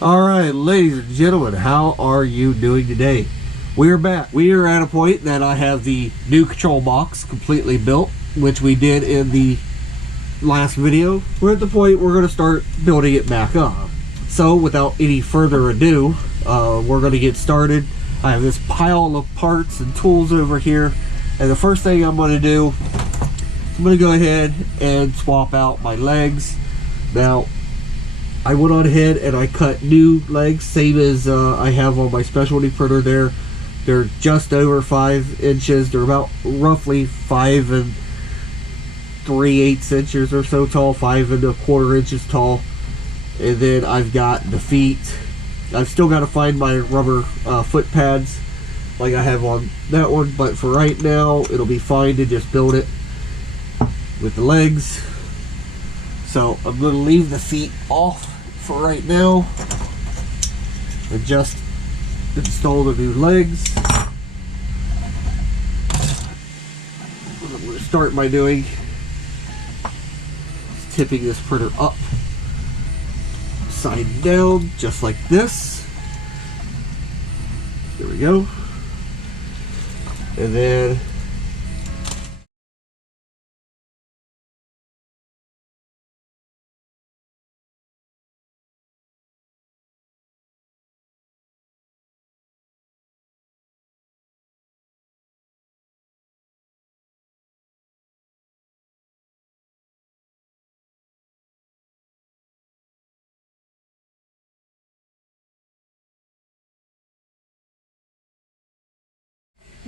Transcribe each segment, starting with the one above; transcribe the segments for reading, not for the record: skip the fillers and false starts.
Alright, ladies and gentlemen, how are you doing today? We are back. We are at a point that I have the new control box completely built, which we did in the last video. We're at the point we're going to start building it back up. So without any further ado, we're going to get started. I have this pile of parts and tools over here, and the first thing I'm going to do, I'm going to go ahead and swap out my legs. Now, I went on ahead and I cut new legs, same as I have on my specialty printer there. They're just over 5 inches. They're about roughly 5 3/8 inches or so tall, 5 1/4 inches tall. And then I've got the feet. I've still got to find my rubber foot pads like I have on that one, but for right now it'll be fine to just build it with the legs. So I'm going to leave the feet off for right now and just install the new legs. What I'm going to start by doing is tipping this printer up, side down, just like this. There we go. And then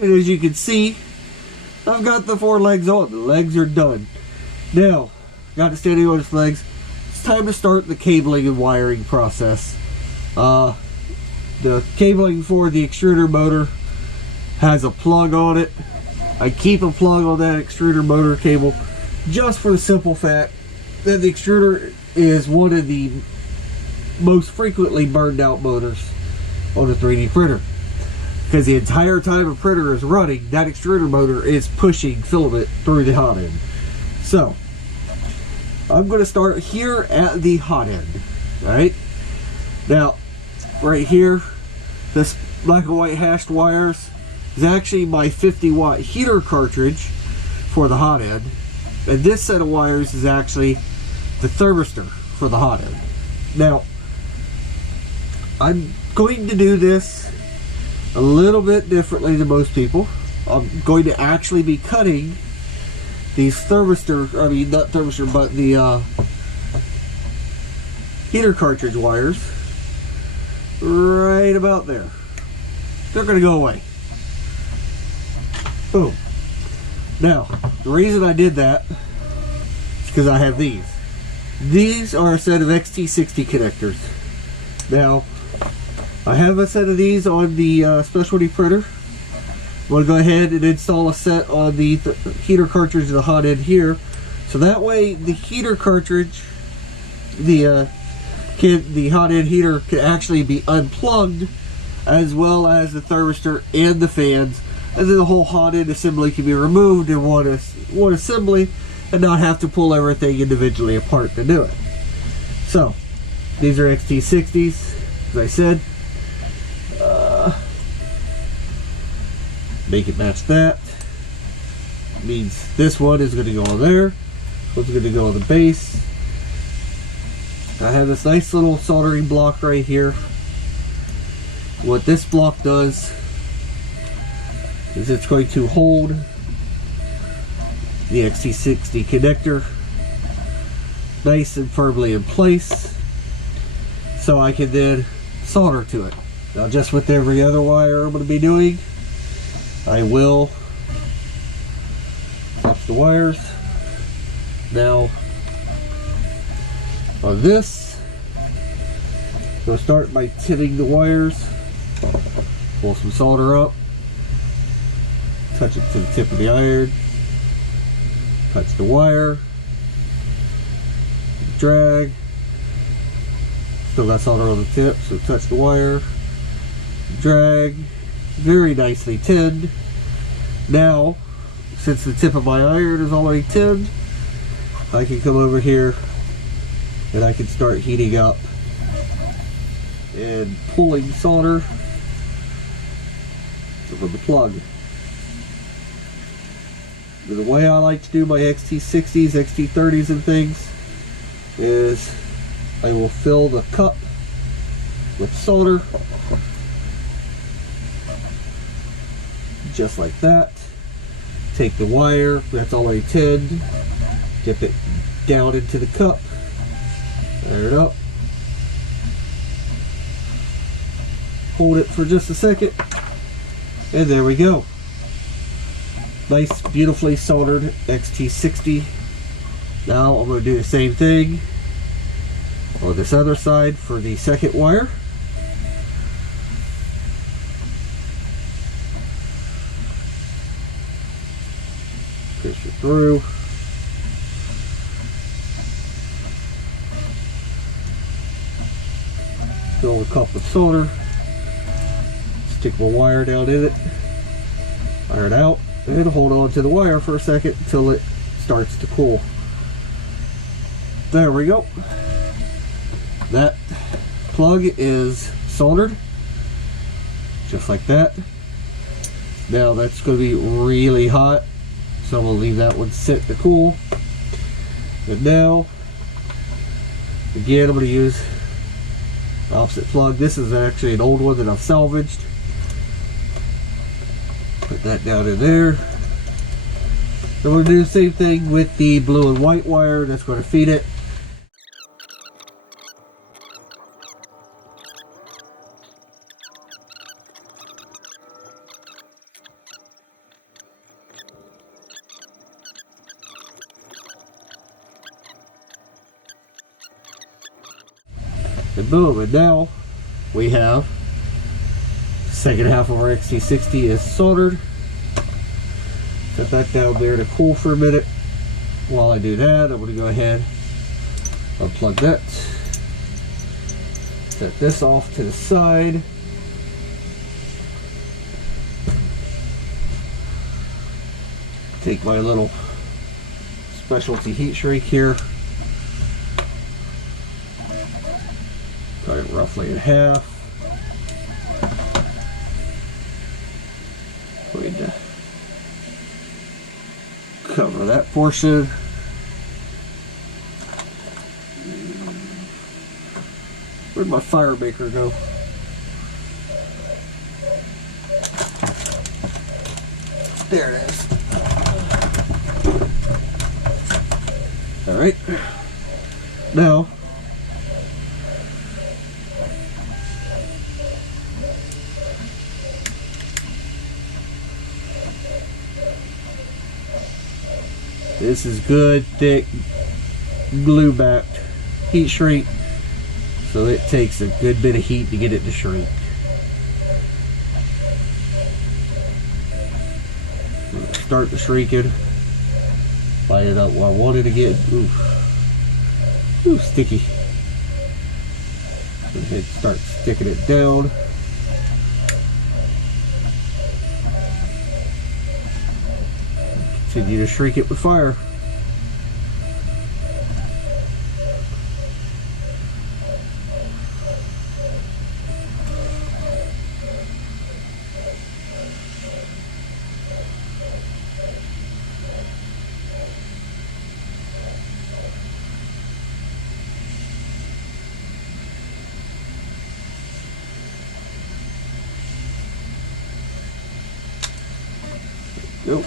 as you can see, I've got the 4 legs on. The legs are done. Now, got it standing on its legs. It's time to start the cabling and wiring process. The cabling for the extruder motor has a plug on it. I keep a plug on that extruder motor cable just for the simple fact that the extruder is one of the most frequently burned out motors on a 3D printer. Because the entire time a printer is running, that extruder motor is pushing filament through the hot end. So, I'm going to start here at the hot end. Alright? Now, right here, this black and white hashed wires is actually my 50-watt heater cartridge for the hot end. And this set of wires is actually the thermistor for the hot end. Now, I'm going to do this a little bit differently than most people. I'm going to actually be cutting these thermistor, I mean not thermistor, but the heater cartridge wires right about there. They're going to go away. Boom. Now, the reason I did that is because I have these. These are a set of Xt60 connectors. Now, I have a set of these on the specialty printer. I'm going to go ahead and install a set on the heater cartridge of the hot end here. So that way the heater cartridge, the hot end heater can actually be unplugged, as well as the thermistor and the fans. And then the whole hot end assembly can be removed in one assembly and not have to pull everything individually apart to do it. So these are Xt60s, as I said. Make it match that. Means this one is going to go on there. One's going to go on the base. I have this nice little soldering block right here. What this block does is it's going to hold the Xt60 connector nice and firmly in place, so I can then solder to it. Now, just with every other wire I'm going to be doing, I will touch the wires. Now, on this, I'm going to start by tinning the wires, pull some solder up, touch it to the tip of the iron, touch the wire, drag, still got solder on the tip, so touch the wire, drag, very nicely tinned. Now, since the tip of my iron is already tinned, I can come over here and I can start heating up and pulling solder over the plug. The way I like to do my Xt60s, Xt30s and things is I will fill the cup with solder just like that. Take the wire that's already tinned, dip it down into the cup, fire it up, hold it for just a second, and there we go. Nice, beautifully soldered Xt60. Now I'm going to do the same thing on this other side for the second wire. Push it through. Fill the cup with solder. Stick my wire down in it. Fire it out. And hold on to the wire for a second until it starts to cool. There we go. That plug is soldered just like that. Now that's going to be really hot, so I'm going to leave that one sit to cool. And now again I'm going to use the opposite plug. This is actually an old one that I've salvaged. Put that down in there. I'm going to do the same thing with the blue and white wire that's going to feed it. And boom, and now we have the second half of our Xt60 is soldered. Set that down there to cool for a minute. While I do that, I'm going to go ahead, unplug that, set this off to the side. Take my little specialty heat shrink here, cut it roughly in half. Going to cover that portion. Where'd my fire maker go? There it is. All right. Now, this is good, thick, glue-backed heat shrink, so it takes a good bit of heat to get it to shrink. Start the shrinking. Light it up where I want it to get. Ooh, sticky. Go ahead, start sticking it down. Continue to shrink it with fire. Nope.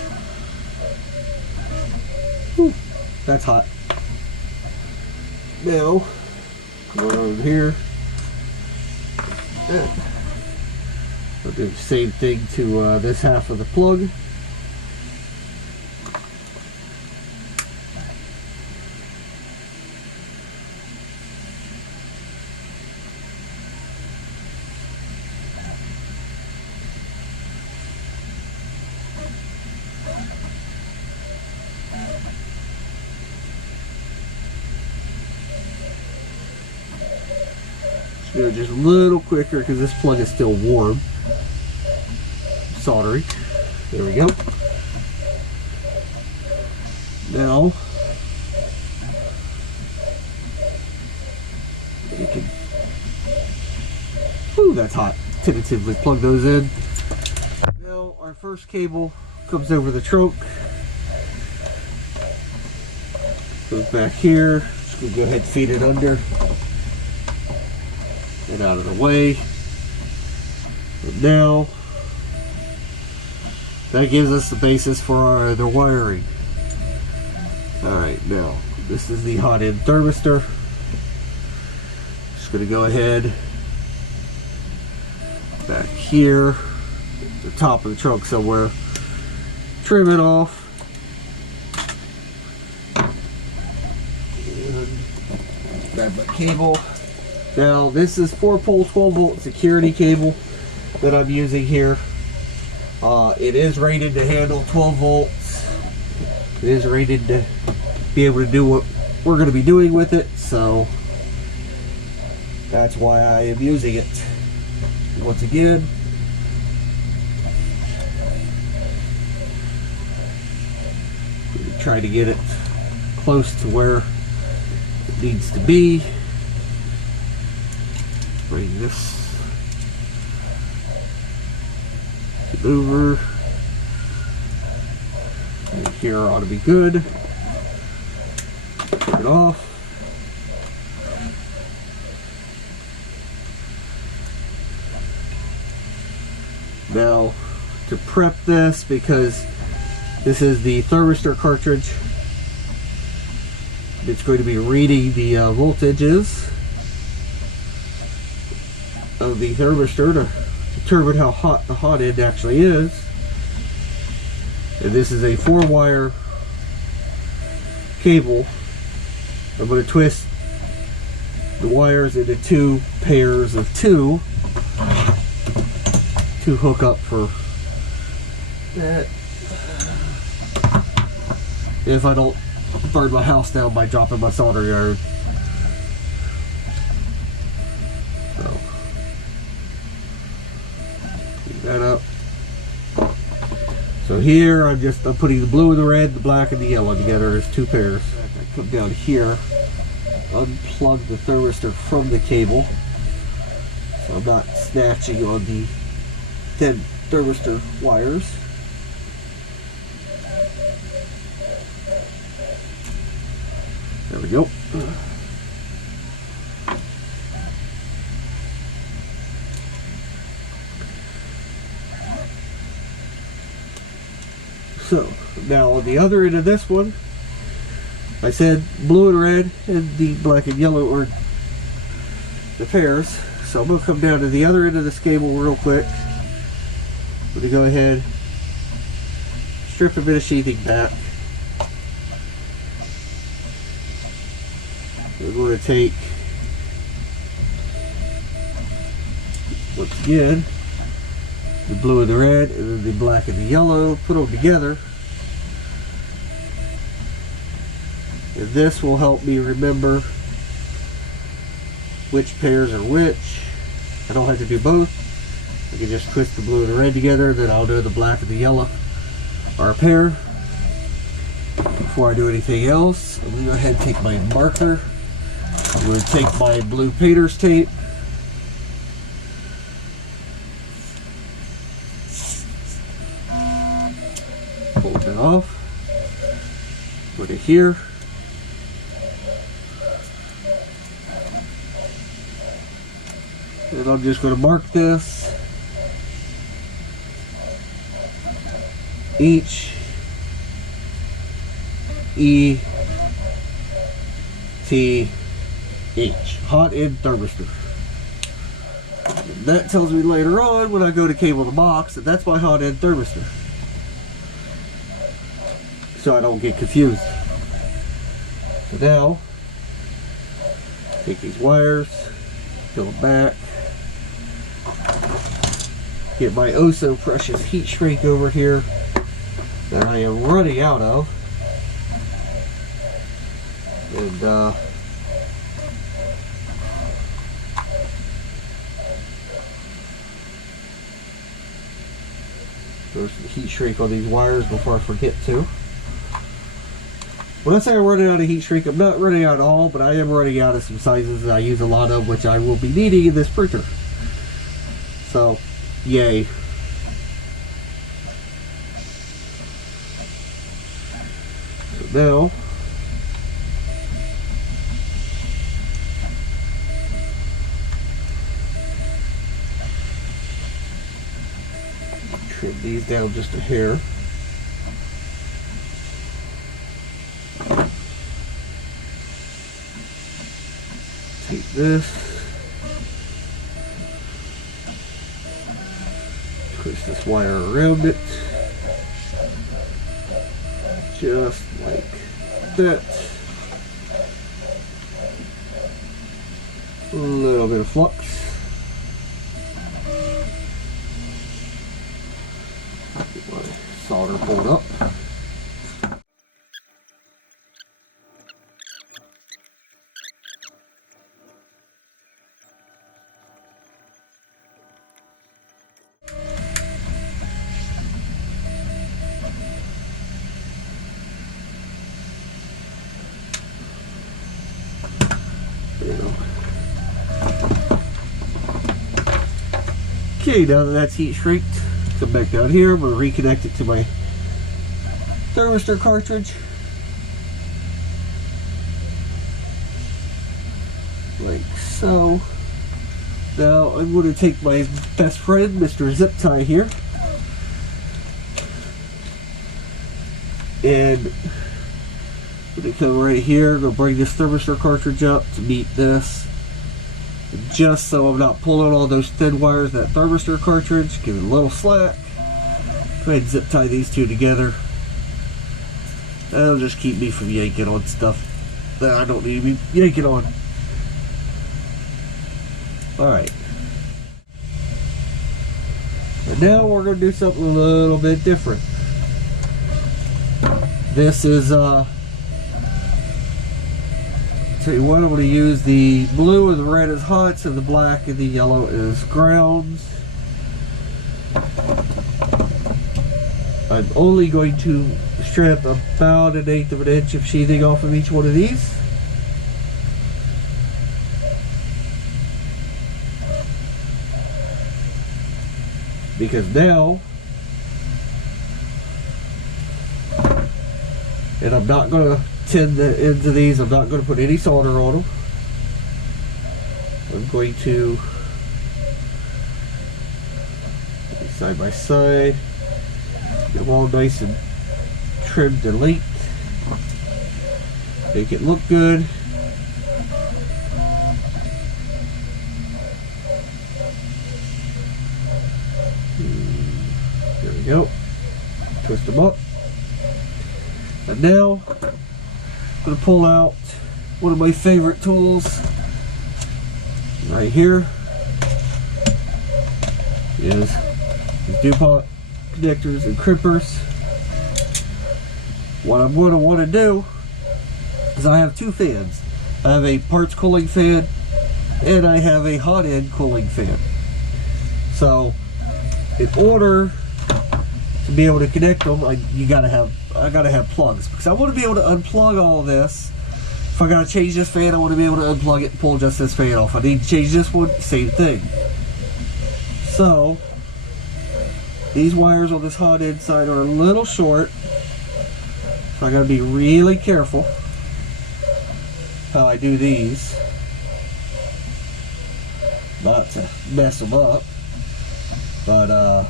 Whew, that's hot. Now, come on over here. I'll do the same thing to this half of the plug. Go just a little quicker because this plug is still warm. Soldering. There we go. Now you can Ooh, that's hot. Tentatively plug those in. Now our first cable comes over the trunk. Goes back here. Just gonna go ahead and feed it under. Get out of the way. And now that gives us the basis for our other wiring. Alright, now this is the hot end thermistor. Just gonna go ahead back here at the top of the trunk somewhere, trim it off, and grab my cable. Now this is 4-pole 12-volt security cable that I'm using here. It is rated to handle 12 volts. It is rated to be able to do what we're going to be doing with it, so that's why I am using it. Once again, try to get it close to where it needs to be. Bring this over. And here ought to be good. Turn it off. Now, to prep this, because this is the thermistor cartridge, it's going to be reading the voltages of the thermistor to determine how hot the hot end actually is. And this is a 4-wire cable. I'm going to twist the wires into 2 pairs of 2 to hook up for that. If I don't burn my house down by dropping my solder yard. So, clean that up. So here I'm putting the blue and the red, the black and the yellow together as 2 pairs. I come down here, unplug the thermistor from the cable, so I'm not snatching on the End Thermistor wires. There we go. So now on the other end of this one, I said blue and red and the black and yellow are the pairs. So I'm going to come down to the other end of this cable real quick. I'm going to go ahead, strip a bit of sheathing back. We're going to take, once again, the blue and the red and then the black and the yellow, put them together. And this will help me remember which pairs are which. I don't have to do both. I can just twist the blue and the red together, then I'll do the black and the yellow are a pair. Before I do anything else, I'm going to go ahead and take my marker. I'm going to take my blue painter's tape. Pull it off. Put it here. And I'm just going to mark this. H E T H, hot end thermistor. And that tells me later on when I go to cable the box that that's my hot end thermistor, so I don't get confused. So now take these wires, peel them back, get my oh so precious heat shrink over here that I am running out of, and there's the heat shrink on these wires before I forget to. When I say I'm running out of heat shrink, I'm not running out at all, but I am running out of some sizes that I use a lot of, which I will be needing in this printer. So, yay. So now, trim these down just a hair. Take this, twist this wire around it, just like that. A little bit of flux. Get my solder pulled up. Okay, now that that's heat shrinked, come back down here. I'm going to reconnect it to my thermistor cartridge. Like so. Now I'm going to take my best friend, Mr. Zip Tie here, and I'm going to come right here. I'm going to bring this thermistor cartridge up to meet this. Just so I'm not pulling all those thin wires, that thermistor cartridge, give it a little slack. Go ahead and zip tie these two together. That'll just keep me from yanking on stuff that I don't need to be yanking on. Alright. And now we're going to do something a little bit different. This is, tell you what, I'm going to use the blue and the red as hots, and the black and the yellow as grounds. I'm only going to strip about 1/8 of an inch of sheathing off of each one of these. Because now, and I'm not going to tin the ends of these, I'm not going to put any solder on them. I'm going to side by side, get them all nice and trimmed and linked, make it look good. There we go. Twist them up. And now I'm going to pull out one of my favorite tools right here. Is the DuPont connectors and crimpers. What I'm going to want to do is I have two fans. I have a parts cooling fan and I have a hot end cooling fan. So in order to be able to connect them, I gotta have plugs, because I want to be able to unplug all this. If I gotta change this fan, I want to be able to unplug it and pull just this fan off. I need to change this one, same thing. So these wires on this hot end side are a little short, so I gotta be really careful how I do these, not to mess them up. But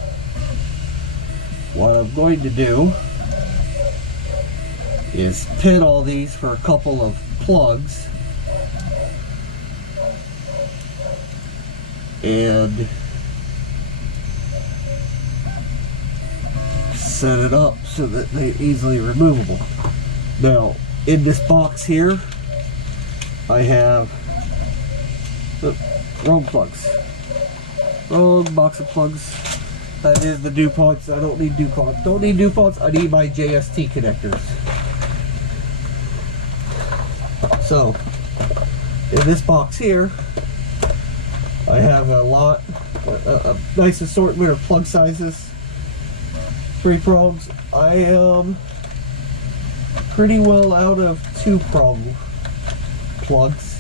what I'm going to do is pin all these for a couple of plugs and set it up so that they're easily removable. Now in this box here I have wrong plugs. Wrong box of plugs. That is the DuPonts. I don't need DuPonts. Don't need DuPonts. I need my Xt60 connectors. So, in this box here, I have a nice assortment of plug sizes. 3 prongs. I am pretty well out of 2-prong plugs.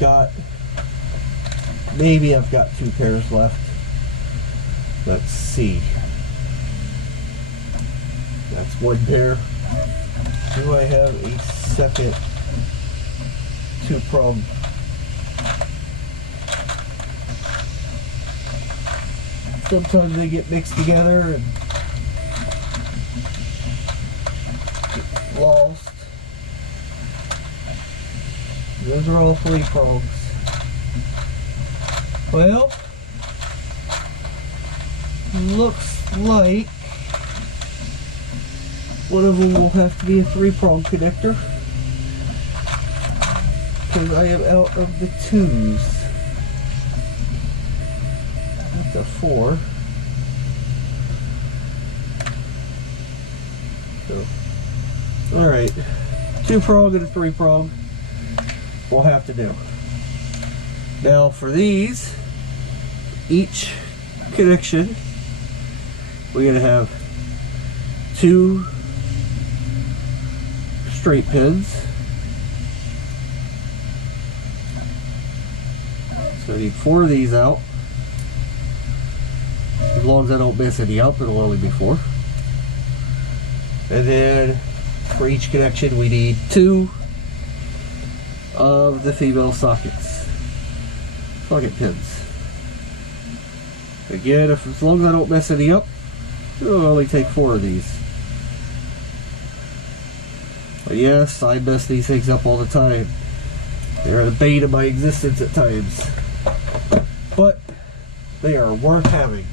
Got maybe I've got 2 pairs left. Let's see. That's 1 pair. Do I have a second 2-prong? Sometimes they get mixed together and get lost. Those are all 3 prongs. Well, looks like one of them will have to be a 3-prong connector because I am out of the 2s. That's a 4. So, alright. 2-prong and a 3-prong we'll have to do. Now for these, each connection, we're going to have 2 straight pins. So I need 4 of these out. As long as I don't mess any up, it'll only be 4. And then for each connection, we need 2 of the female socket pins. Again, as long as I don't mess any up, it'll only take 4 of these. But yes, I mess these things up all the time. They're the bane of my existence at times. But they are worth having.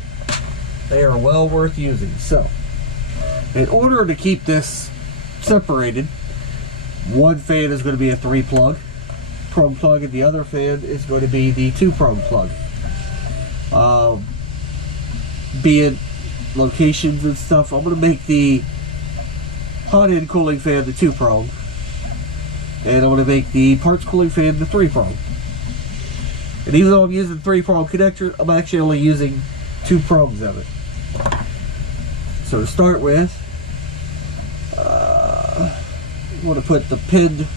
They are well worth using. So, in order to keep this separated, one fan is going to be a 3-prong plug, and the other fan is going to be the 2-prong plug. Being locations and stuff, I'm going to make the hot end cooling fan the 2-prong, and I'm going to make the parts cooling fan the 3-prong. And even though I'm using 3-prong connector, I'm actually only using 2 prongs of it. So to start with, I want to put the pin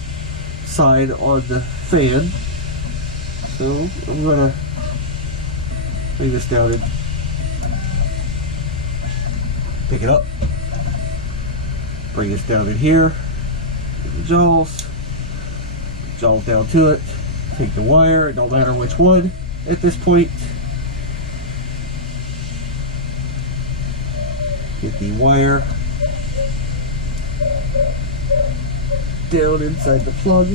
side on the fan. So I'm going to bring this down and pick it up. Bring this down in here. The jaws down to it. Take the wire, it don't matter which one at this point. Get the wire down inside the plug.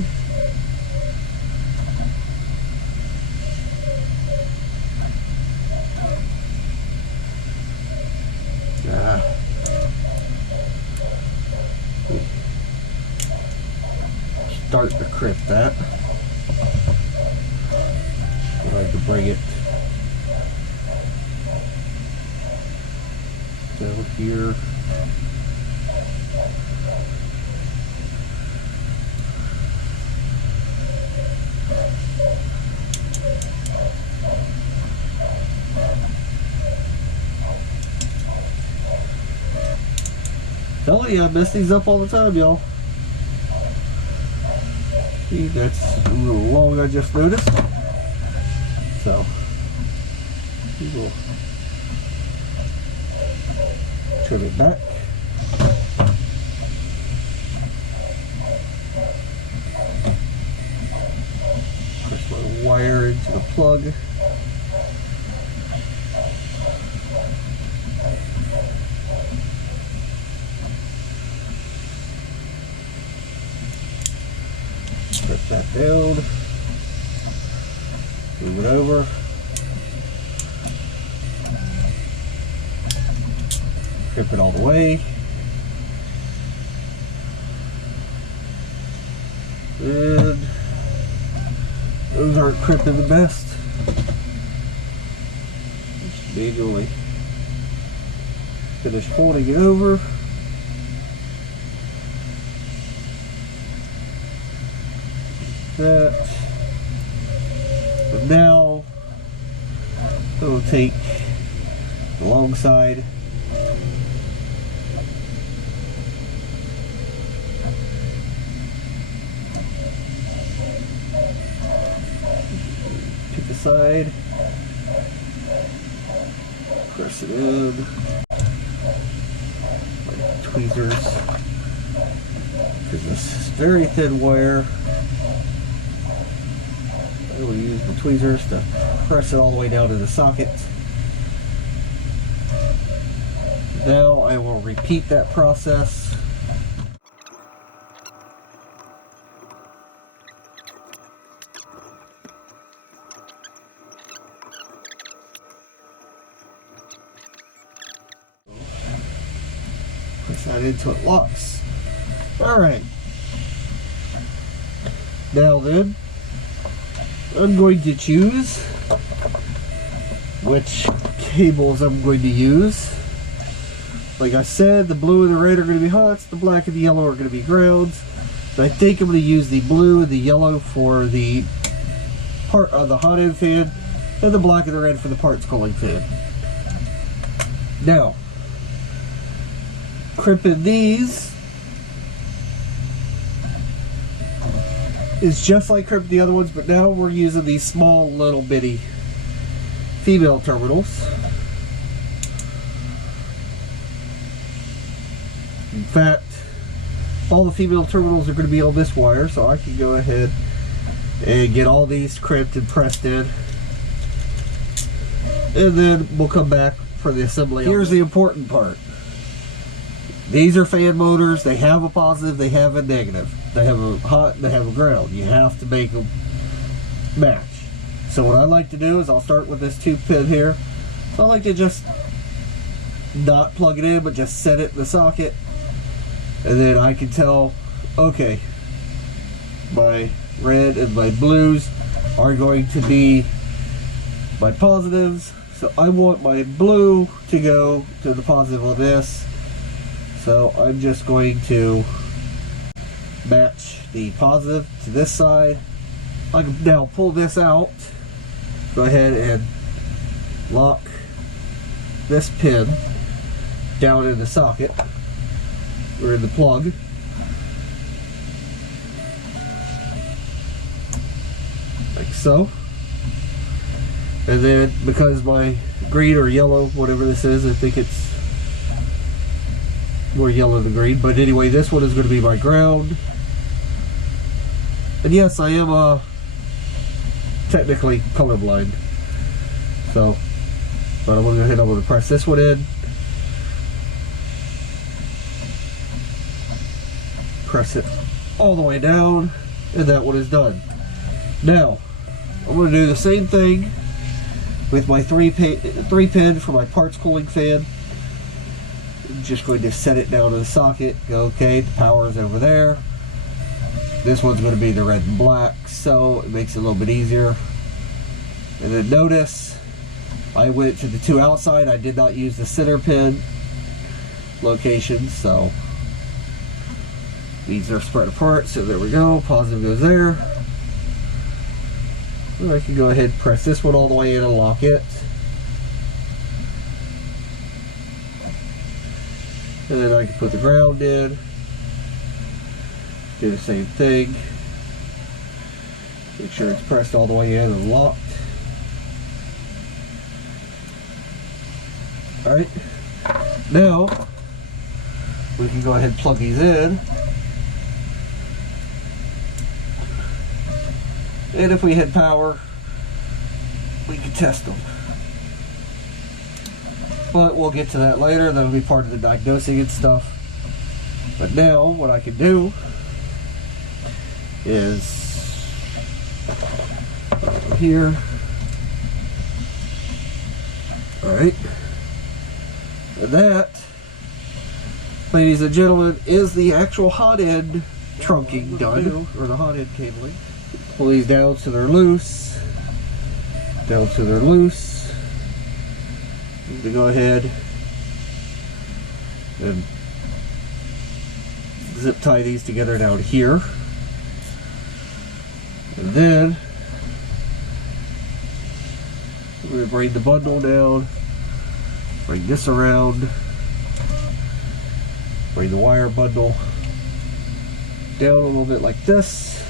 Start to crimp that. I like to bring it down here. Telling you, I mess these up all the time, y'all. See, that's a little long, I just noticed. So, we will trim it back. Press my wire into the plug. Press that down. Move it over. Crimp it all the way. And those aren't crimping the best. Just manually finish folding it over. That. But now we'll take the long side, outside. Press it in. Like tweezers. Because this is very thin wire. I will use the tweezers to press it all the way down to the socket. Now I will repeat that process. Press that into it, locks. Alright. Now then, I'm going to choose which cables I'm going to use. Like I said, the blue and the red are going to be hots, the black and the yellow are going to be grounds. So I think I'm going to use the blue and the yellow for the part of the hot end fan, and the black and the red for the parts cooling fan. Now, crimping these is just like crimping the other ones, but now we're using these small little bitty female terminals. In fact, all the female terminals are going to be on this wire, so I can go ahead and get all these crimped and pressed in, and then we'll come back for the assembly. Here's the important part. These are fan motors. They have a positive, they have a negative. They have a hot, they have a ground. You have to make them match. So what I like to do is I'll start with this 2-pin here. So I like to just not plug it in, but just set it in the socket. And then I can tell, okay, my red and my blues are going to be my positives. So I want my blue to go to the positive on this. So I'm just going to match the positive to this side. I can now pull this out. Go ahead and lock this pin down in the socket, or in the plug. Like so. And then, because my green or yellow, whatever this is, I think it's more yellow than green, but anyway, this one is going to be my ground. And yes, I am technically colorblind, so, but I'm going to go ahead and I'm going to press this one in, press it all the way down, and that one is done. Now I'm going to do the same thing with my 3-pin for my parts cooling fan. I'm just going to set it down to the socket. Go, okay, the power is over there. This one's going to be the red and black, so it makes it a little bit easier. And then notice I went to the 2 outside. I did not use the center pin location, so these are spread apart. So there we go. Positive goes there. And I can go ahead and press this one all the way in and lock it. And then I can put the ground in. Do the same thing. Make sure it's pressed all the way in and locked. Alright. Now, we can go ahead and plug these in. And if we hit power, we can test them. But we'll get to that later. That'll be part of the diagnosing and stuff. But now, what I can do is over here. Alright. And that, ladies and gentlemen, is the actual hot end trunking done, or the hot end cabling. Pull these down so they're loose. Down so they're loose. I'm going to go ahead and zip tie these together down here. And then I'm going to bring the bundle down, bring this around, bring the wire bundle down a little bit like this.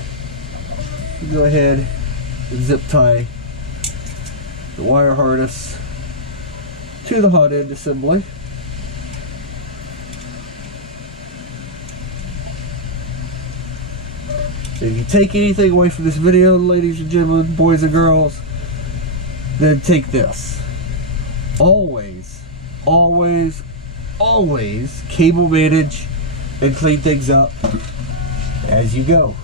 Go ahead and zip tie wire harness to the hot end assembly. If you take anything away from this video, ladies and gentlemen, boys and girls, then take this. Always, always, always cable manage and clean things up as you go.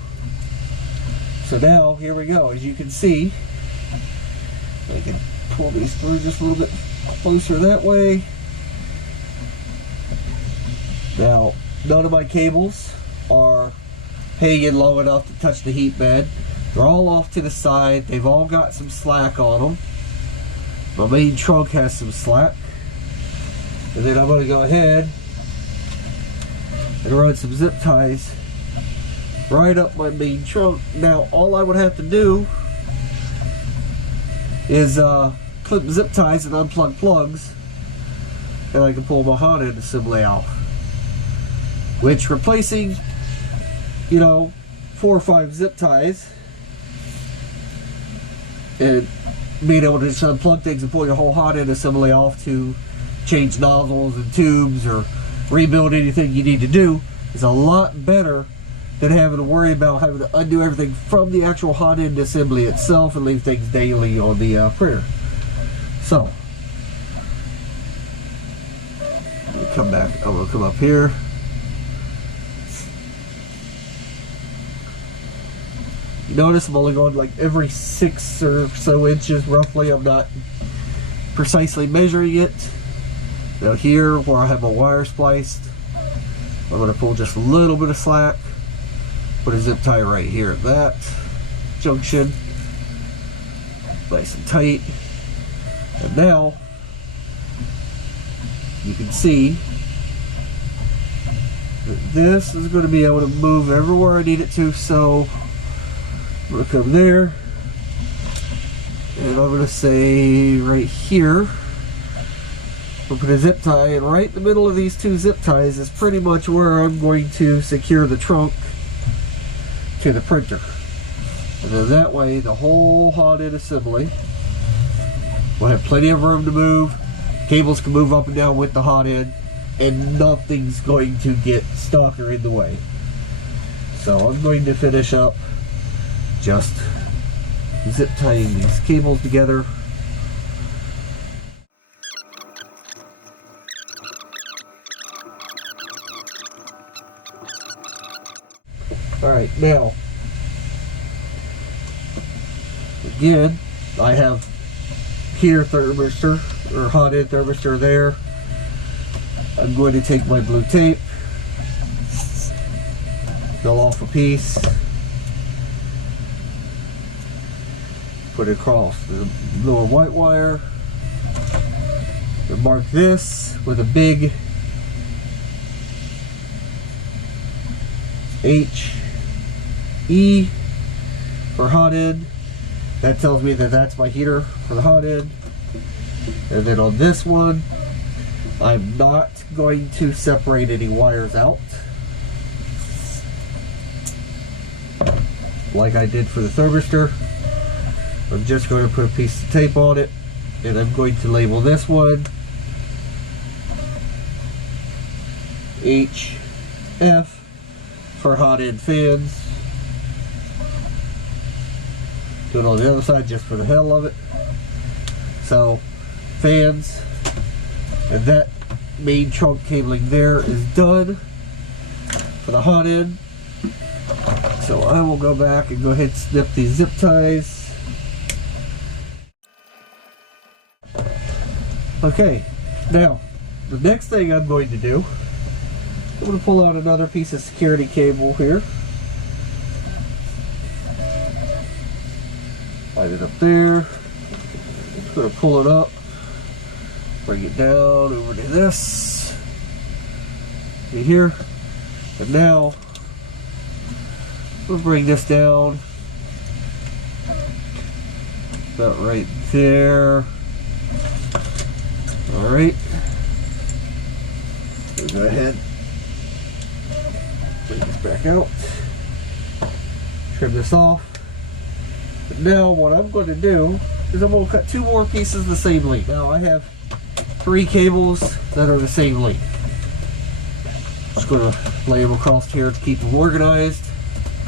So now, here we go. As you can see, I can pull these through just a little bit closer that way. Now, none of my cables are hanging long enough to touch the heat bed. They're all off to the side. They've all got some slack on them. My main trunk has some slack. And then I'm going to go ahead and run some zip ties right up my main trunk. Now, all I would have to do is clip zip ties and unplug plugs, and I can pull my hot end assembly out. Which, replacing, you know, 4 or 5 zip ties and being able to just unplug things and pull your whole hot end assembly off to change nozzles and tubes or rebuild anything you need to do is a lot better than having to worry about having to undo everything from the actual hot end assembly itself and leave things daily on the printer. So, let me come back. I'm going to come up here. You notice I'm only going like every 6 or so inches roughly. I'm not precisely measuring it. Now here where I have my wire spliced, I'm going to pull just a little bit of slack, put a zip tie right here at that junction, nice and tight. And now you can see that this is going to be able to move everywhere I need it to. So I'm going to come there, and I'm going to say right here, we'll put a zip tie, and right in the middle of these 2 zip ties is pretty much where I'm going to secure the trunk to the printer. And then that way the whole hot end assembly will have plenty of room to move. Cables can move up and down with the hot end, and nothing's going to get stuck or in the way. So I'm going to finish up just zip tying these cables together. Alright, now again, I have heater thermistor or hot end thermistor there. I'm going to take my blue tape, fill off a piece, put it across the lower white wire, and mark this with a big HE for hot end. That tells me that that's my heater for the hot end. And then on this one, I'm not going to separate any wires out like I did for the thermistor. I'm just going to put a piece of tape on it, and I'm going to label this one HF for hot end fans. Do it on the other side just for the hell of it. So, fans, and that main trunk cabling there is done for the hot end. So I will go back and go ahead and snip these zip ties. Okay, now the next thing I'm going to do, I'm going to pull out another piece of security cable here. Light it up there. Just going to pull it up, bring it down over to this, right here, and now we'll bring this down about right there. All right, we'll go ahead, bring this back out, trim this off. But now what I'm going to do is I'm going to cut 2 more pieces the same length. Now I have 3 cables that are the same length. Just going to lay them across here to keep them organized.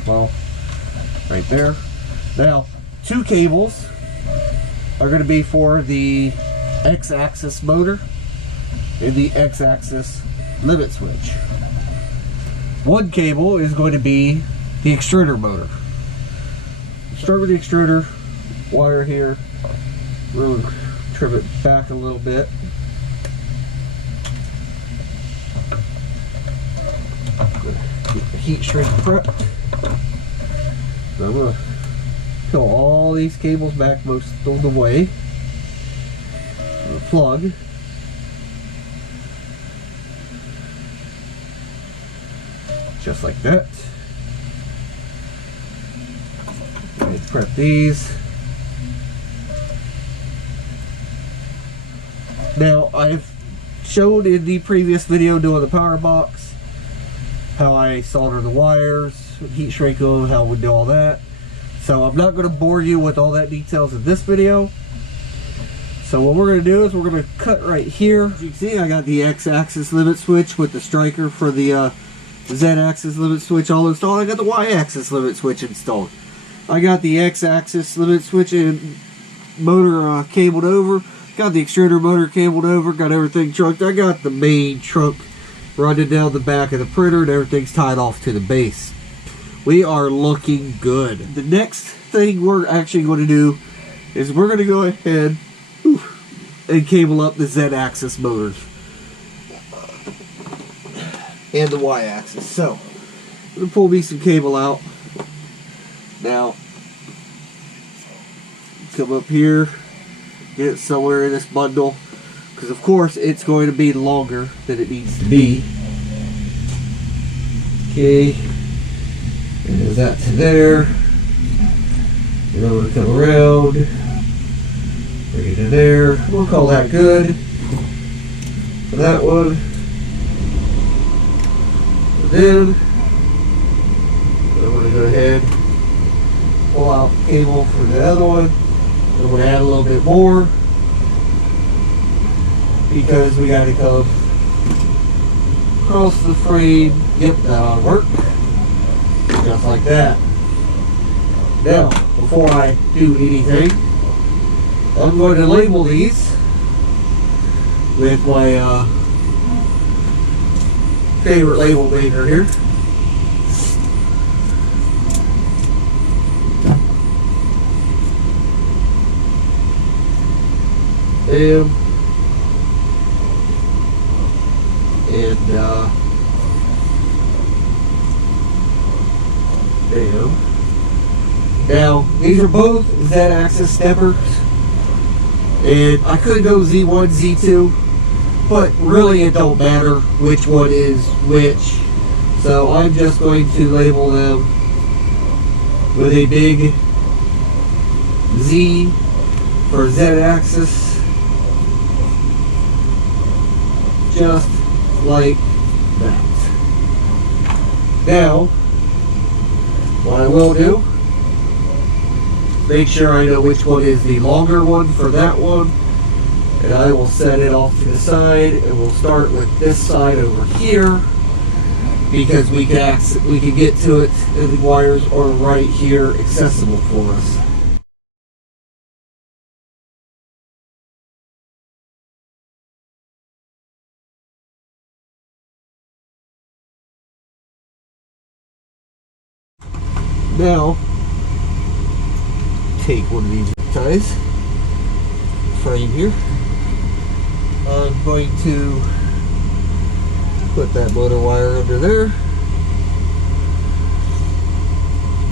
Well, right there. Now, 2 cables are going to be for the X-axis motor and the X-axis limit switch. 1 cable is going to be the extruder motor. Start with the extruder wire here. We'll trim it back a little bit. Get the heat shrink prepped. So I'm going to peel all these cables back most of the way. The plug. Just like that. Let's prep these. Now, I've showed in the previous video doing the power box how I solder the wires, heat shrink them, how we do all that. So I'm not going to bore you with all that details in this video. So what we're going to do is we're going to cut right here. As you can see, I got the X-axis limit switch with the striker for the Z-axis limit switch all installed. I got the Y-axis limit switch installed. I got the X-axis limit switch and motor cabled over. Got the extruder motor cabled over. Got everything trunked. I got the main trunk running down the back of the printer, and everything's tied off to the base. We are looking good. The next thing we're actually going to do is we're going to go ahead and cable up the Z-axis motors and the Y-axis. So I'm going to pull me some cable out. Now, come up here, get it somewhere in this bundle, because of course it's going to be longer than it needs to be. Okay, and there's that to there. And I'm going to come around, bring it to there. We'll call that good for that one. And then I'm going to go ahead, pull out the cable for the other one. I'm going to add a little bit more because we got to come across the frame. Yep, that'll work. Just like that. Now, before I do anything, I'm going to label these with my favorite label maker here. And now these are both Z-axis steppers, and I could go Z1, Z2, but really it don't matter which one is which. So I'm just going to label them with a big Z for Z-axis. Just like that. Now, what I will do, make sure I know which one is the longer one for that one, and I will set it off to the side, and we'll start with this side over here, because we can get to it, and the wires are right here accessible for us. Now, take one of these ties, frame here. I'm going to put that motor wire under there,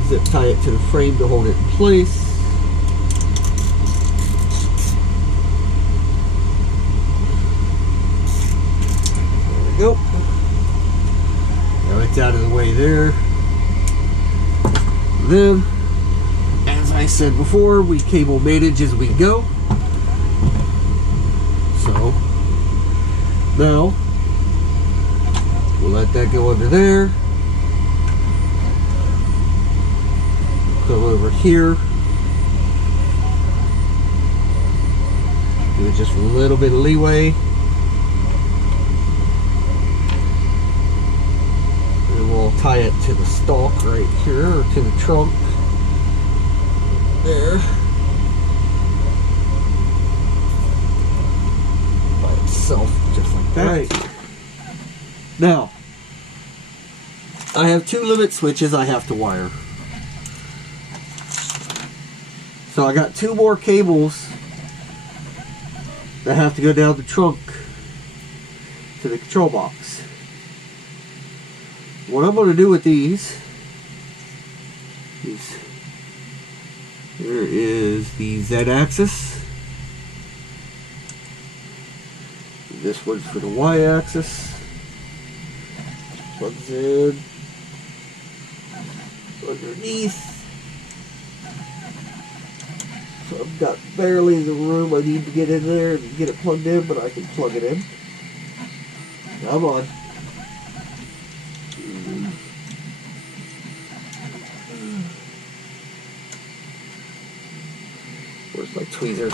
zip tie it to the frame to hold it in place. There we go. Now it's out of the way there. Then, as I said before, we cable manage as we go. So, now, we'll let that go under there. Come over here. it just a little bit of leeway. And we'll tie it to the stalk right here, or to the trunk. There. By itself, just like that. Right. Now, I have 2 limit switches I have to wire. So I got 2 more cables that have to go down the trunk to the control box. What I'm going to do with these, here is the Z-axis. This one's for the Y-axis. Plugs in underneath. So I've got barely the room I need to get in there and get it plugged in, but I can plug it in. Come on. Where's my tweezers?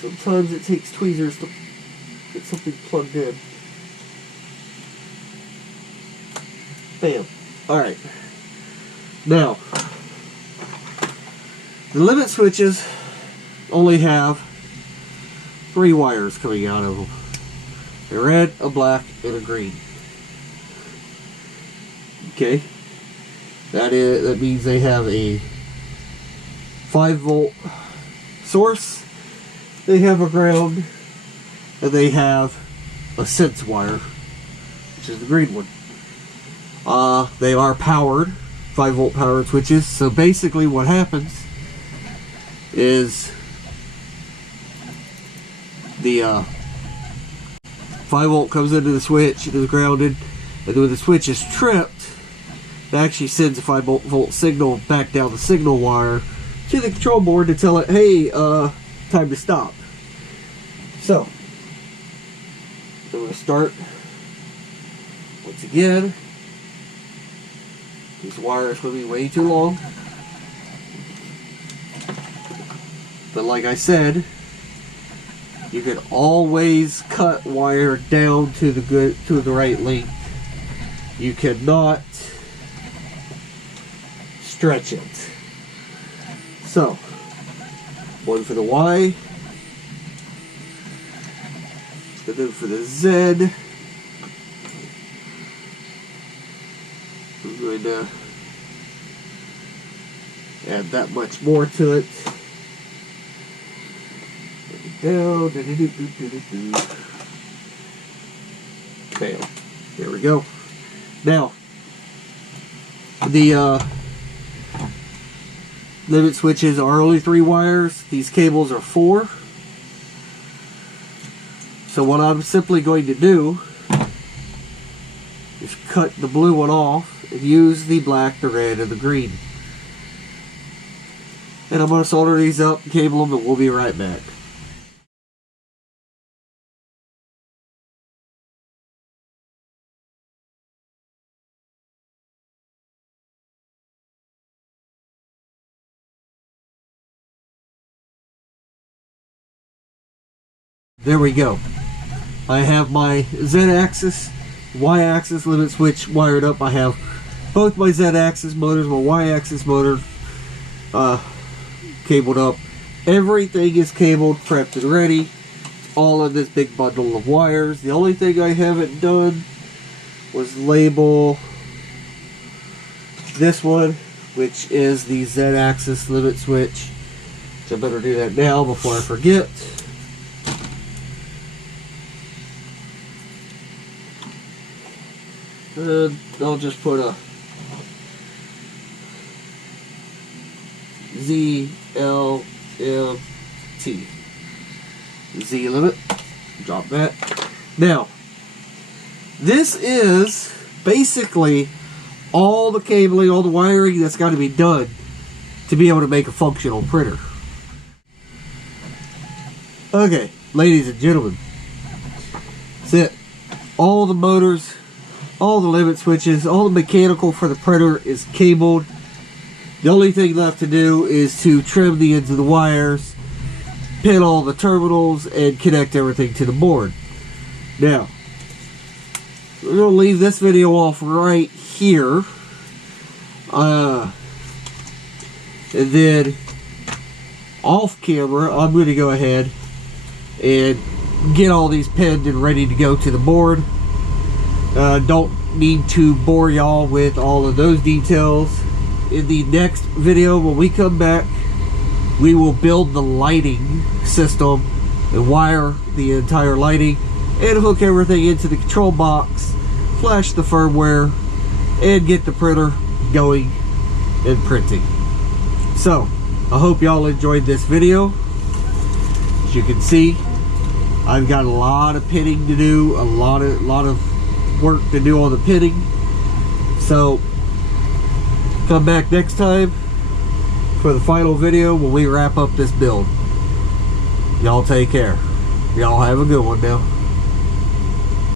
Sometimes it takes tweezers to get something plugged in. Bam. Alright. Now, the limit switches only have 3 wires coming out of them. A red, a black, and a green. Okay. That means they have a 5-volt source, they have a ground, and they have a sense wire, which is the green one. They are powered, 5-volt powered switches. So basically what happens is the 5-volt comes into the switch, it is grounded, and when the switch is tripped, it actually sends a 5-volt signal back down the signal wire to the control board to tell it, hey, time to stop. So, I'm going to start once again. These wires will be way too long. But like I said, you can always cut wire down to the right length. You cannot stretch it. So, one for the Y, and then for the Z, I'm going to add that much more to it. Down, bam. There we go. Now, the limit switches are only 3 wires. These cables are 4. So what I'm simply going to do is cut the blue one off and use the black, the red, and the green. And I'm going to solder these up, cable them, and we'll be right back. There we go. I have my Z-axis, Y-axis limit switch wired up. I have both my Z-axis motors, my Y-axis motor cabled up. Everything is cabled, prepped, and ready. All in this big bundle of wires. The only thing I haven't done was label this one, which is the Z-axis limit switch. So I better do that now before I forget. And I'll just put a ZLMT. Z limit. Drop that. Now, this is basically all the cabling, all the wiring that's got to be done to be able to make a functional printer. Okay, ladies and gentlemen, that's it. All the motors, all the limit switches, all the mechanical for the printer is cabled The only thing left to do is to trim the ends of the wires, pin all the terminals, and connect everything to the board. Now, we're going to leave this video off right here. And then, off camera, I'm going to go ahead and get all these pinned and ready to go to the board. Don't need to bore y'all with all of those details. In the next video, when we come back, we will build the lighting system and wire the entire lighting and hook everything into the control box, flash the firmware, and get the printer going and printing. So, I hope y'all enjoyed this video. As you can see, I've got a lot of pinning to do, a lot of work to do on the pinning. So, come back next time for the final video when we wrap up this build. Y'all take care. Y'all have a good one now.